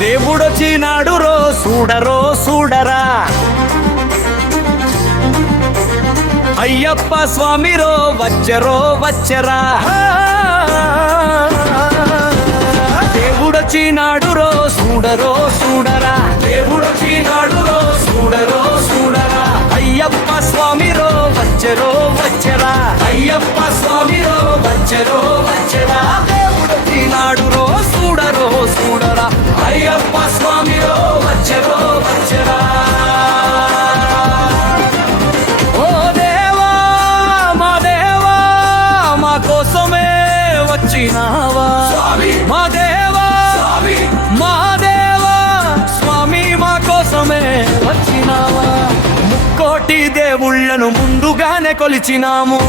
దేవుడొచ్చినాడు రో చూడరో చూడరా, అయ్యప్ప స్వామి రో వచ్చరో వచ్చరా. దేవుడొచ్చినాడు రో చూడరో చూడరా, దేవుడొచ్చినాడు రో చూడరో చూడరా, అయ్యప్ప స్వామి రో వచ్చరో వచ్చరా, అయ్యప్ప స్వామి రో వచ్చరో వచ్చరా. దేవుడొచ్చినాడు రో చూడరో చూడరా, అయ్యప్ప స్వామి రో వచ్చరో వచ్చరా. ఓ దేవా మా దేవా మా కోసమే వచ్చినావా, మా దేవా మా దేవా స్వామి మా కోసమే వచ్చినావా. ముక్కోటి దేవుళ్ళను ముందుగానే కొలిచినాము,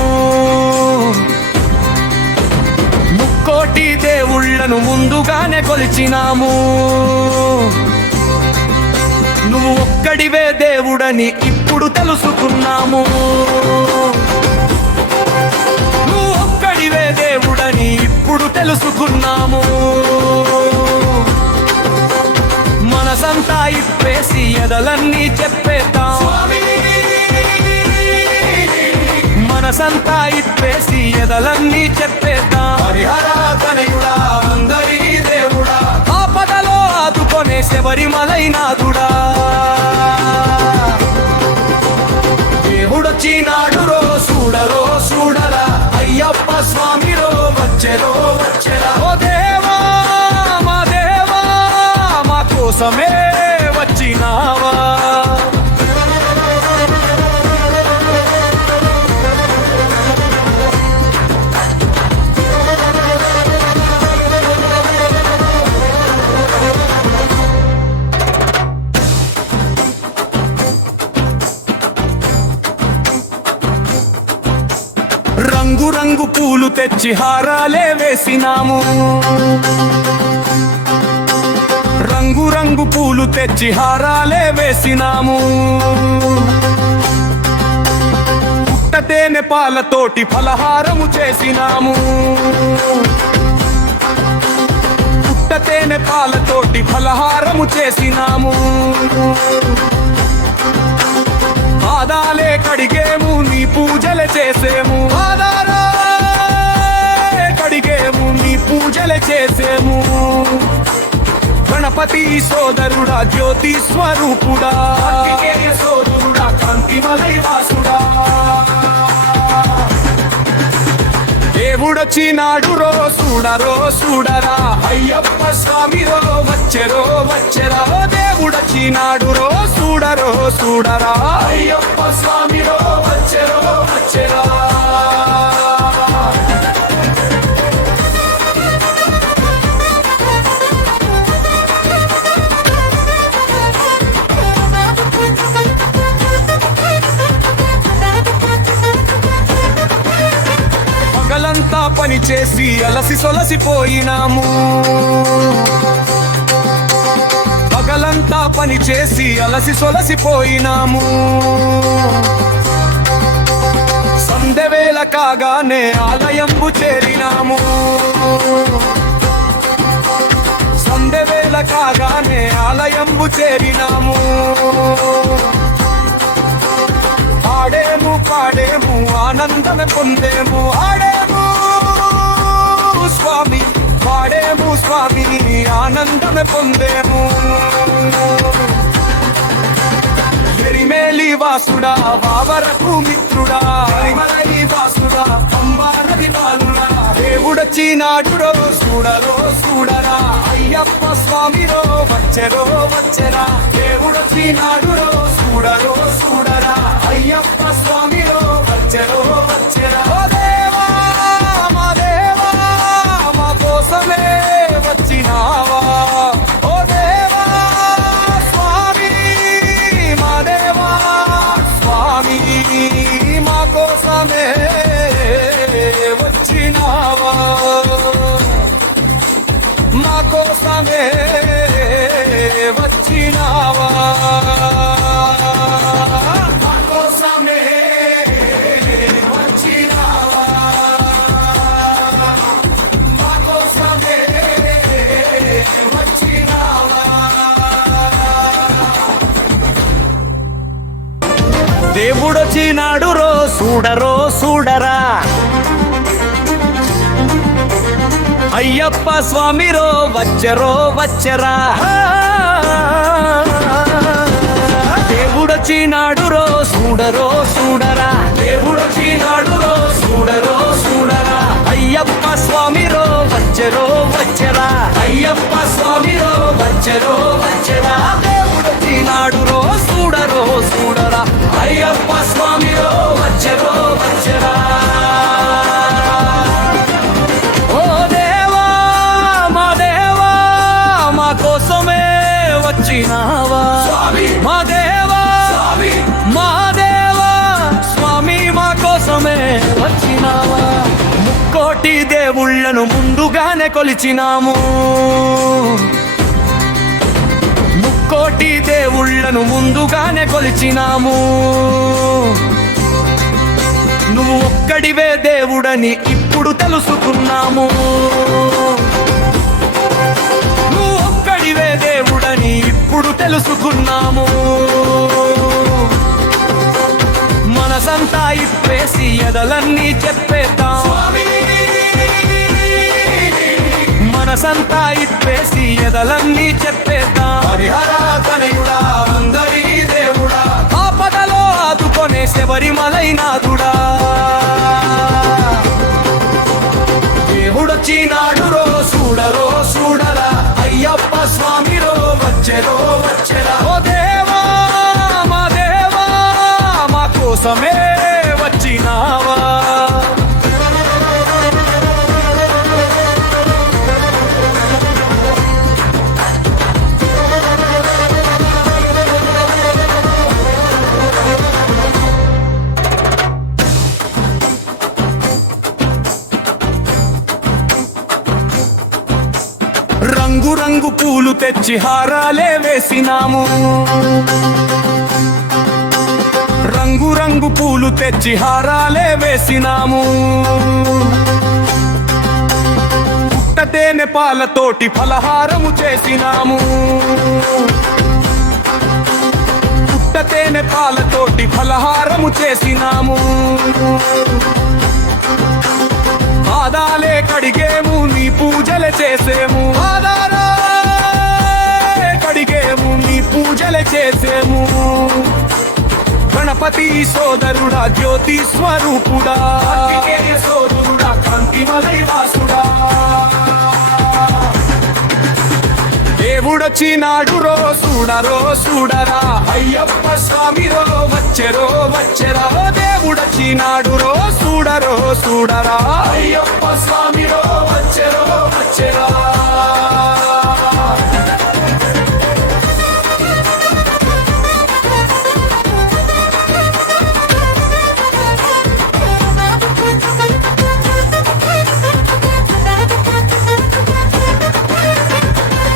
ముక్కోటి దేవుళ్ళను ముందుగానే కొలిచినాము. నువ్వు ఒక్కడివే దేవుడని ఇప్పుడు తెలుసుకున్నాము, నువ్వు ఒక్కడివే దేవుడని ఇప్పుడు తెలుసుకున్నాము. మనసంతా ఇప్పేసి ఎదలన్నీ చెప్పేద్దాం, మనసంతా ఇప్పేసి ఎదలన్నీ చెప్పేద్దాం. హరిహర తనయుడా అందరి దేవుడా, ఆపదలో ఆదుకొనే శబరిమలైనాథుడా. దేవుడొచ్చినాడు రో చూడరో చూడరా, అయ్యప్ప స్వామి రో వచ్చరో వచ్చరా. ఓ దేవా మా దేవా మా కోసమే వచ్చినావా. రంగు రంగు పూలు తెచ్చి హారాలే వేసినాము, రంగు రంగు పూలు తెచ్చి హారాలే వేసినాము. పుట్టతేనె పాలతోటి ఫలహారము చేసినాము, పుట్టతేనె పాలతోటి ఫలహారము చేసినాము. పాదాలే కడిగేము నీ పూజలు చేసేము, పాదాలే కడిగేము నీ పూజలు చేసేము. గణపతి సోదరుడా జ్యోతి స్వరూపుడా, సోదరుడా కాంతిమలై వాసుడా. దేవుడొచ్చినాడు రో చూడరో చూడరా, అయ్యప్ప స్వామి రో వచ్చరో వచ్చరా. దేవుడొచ్చినాడు రో చూడరో చూడరా, అయ్యప్ప స్వామి రో వచ్చరో వచ్చరా. పగలంతా పని చేసి అలసి సొలసిపోయినాము, పగలంతా పని చేసి అలసి సొలసిపోయినాము. సంధ్యవేళ కాగానే ఆలయంబు చేరినాము, సంధ్యవేళ కాగానే ఆలయంబు చేరినాము. ఆడేము పాడేము ఆనందమే పొందేము, ఆడేము స్వామి పాడేము స్వామి ఆనందమే పొందేము. ఎరిమేలి వాసుడా వావరకు మిత్రుడా, వాసుడా అంబారది బాలుడా. దేవుడొచ్చినాడు రో చూడరో చూడరా, అయ్యప్ప స్వామి రో వచ్చరో వచ్చరా. దేవుడొచ్చినాడు రో చూడరో చూడరా, అయ్యప్ప స్వామి రో వచ్చరో వచ్చరా. ఓ దేవా మా దేవా మా కోసమే వచ్చినావా. ఓ దేవా స్వామి మా దేవా స్వామి మా కోసమే వచ్చినావా, మా కోసమే వచ్చినావా, మా కోసమే దేవుడొచ్చినాడు రో చూడరో చూడరా, అయ్యప్ప స్వామిరో వచ్చరో వచ్చరా. దేవుడొచ్చినాడు రో చూడరో చూడరా, దేవుడొచ్చినాడు రో చూడరో చూడరా, అయ్యప్ప స్వామిరో వచ్చరో వచ్చరా, అయ్యప్ప స్వామిరో వచ్చరో వచ్చరా. దేవుడొచ్చినాడు రో చూడరో చూడరా, అయ్యప్ప స్వామిరో వచ్చరో వచ్చరా. ఓ దేవా మా దేవా మా కోసమే వచ్చినావా, మా దేవా మా దేవా స్వామి మా కోసమే వచ్చినావా. ముక్కోటి దేవుళ్ళను ముందుగానే కొలిచినాము, ముక్కోటి దేవుళ్ళను ముందుగానే కొలిచినాము. నువ్వు ఒక్కడివే దేవుడని ఇప్పుడు తెలుసుకున్నాము, నువ్వు ఒక్కడివే దేవుడని ఇప్పుడు తెలుసుకున్నాము. మనసంతా ఇప్పేసి ఎదలన్నీ చెప్పేద్దాం, మనసంతా ఇప్పేసి ఎదలన్నీ చెప్పేద్దాం. హరిహర తనయుడా అందరి దేవుడా, ఆపదలో ఆదుకొనే శబరిమలైనాథుడా. దేవుడొచ్చినాడు రో చూడరో చూడరా, అయ్యప్ప స్వామిరో వచ్చరో వచ్చరా. ఓ దేవా మా దేవా మా కోసమే వచ్చినావా. రంగు రంగు పూలు తెచ్చి హారాలే వేసినాము, రంగు రంగు పూలు తెచ్చి హారాలే వేసినాము. పుట్టతేనె పాలతోటి ఫలహారము చేసినాము, పుట్టతేనె పాలతోటి ఫలహారము చేసినాము. పాదాలే కడిగేము నీ పూజలే చేసేము, పాదాలే కడిగేము నీ పూజలే చేసేము. గణపతి సోదరుడా జ్యోతి స్వరూపుడా, సోదరుడా కాంతిమలై వాసుడా. దేవుడొచ్చినాడు రో చూడరో చూడరా, అయ్యప్ప స్వామిరో వచ్చరో వచ్చరా. దేవుడొచ్చినాడు రో చూడరో చూడరా, అయ్యప్ప స్వామిరో వచ్చరో వచ్చరా.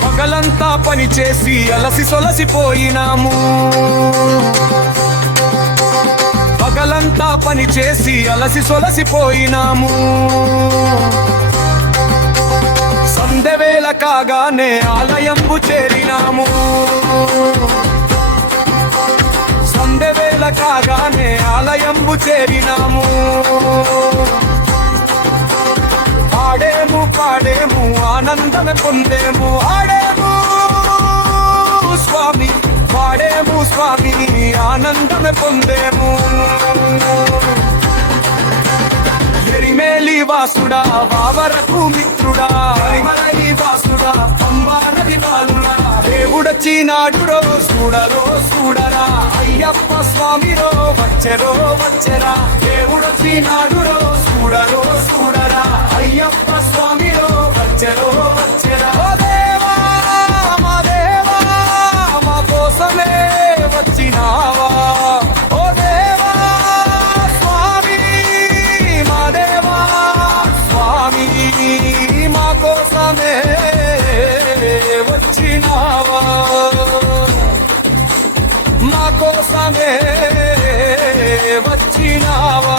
పగలంతా పని చేసి అలసి సొలసిపోయినాము, పగలంతా పని చేసి అలసి సొలసిపోయినాము. సంధ్యవేళ కాగానే ఆలయంబు చేరినాము, సంధ్యవేళ కాగానే ఆలయంబు చేరినాము. ఆడేము పాడేము ఆనందమే పొందేము, ఆడేము స్వామి పాడేము స్వామి ఆనందమే పొందేము. ఎరిమేలి వాసుడా వావరకు మిత్రుడా, హరిమలై వాసుడా పంబానది బాలుడా. దేవుడొచ్చినాడు రో చూడరో చూడరా, అయ్యప్ప స్వామిరో వచ్చరో వచ్చరా. దేవుడొచ్చినాడు రో చూడరో చూడరా, అయ్యప్ప స్వామిరో వచ్చరో వచ్చరా. ఓ దేవా మా దేవా మా కోసమే వచ్చినావా. ఓ దేవా స్వామి మా దేవా స్వామి మా కోసమే వచ్చినావా, మా కోసమే వచ్చినావా.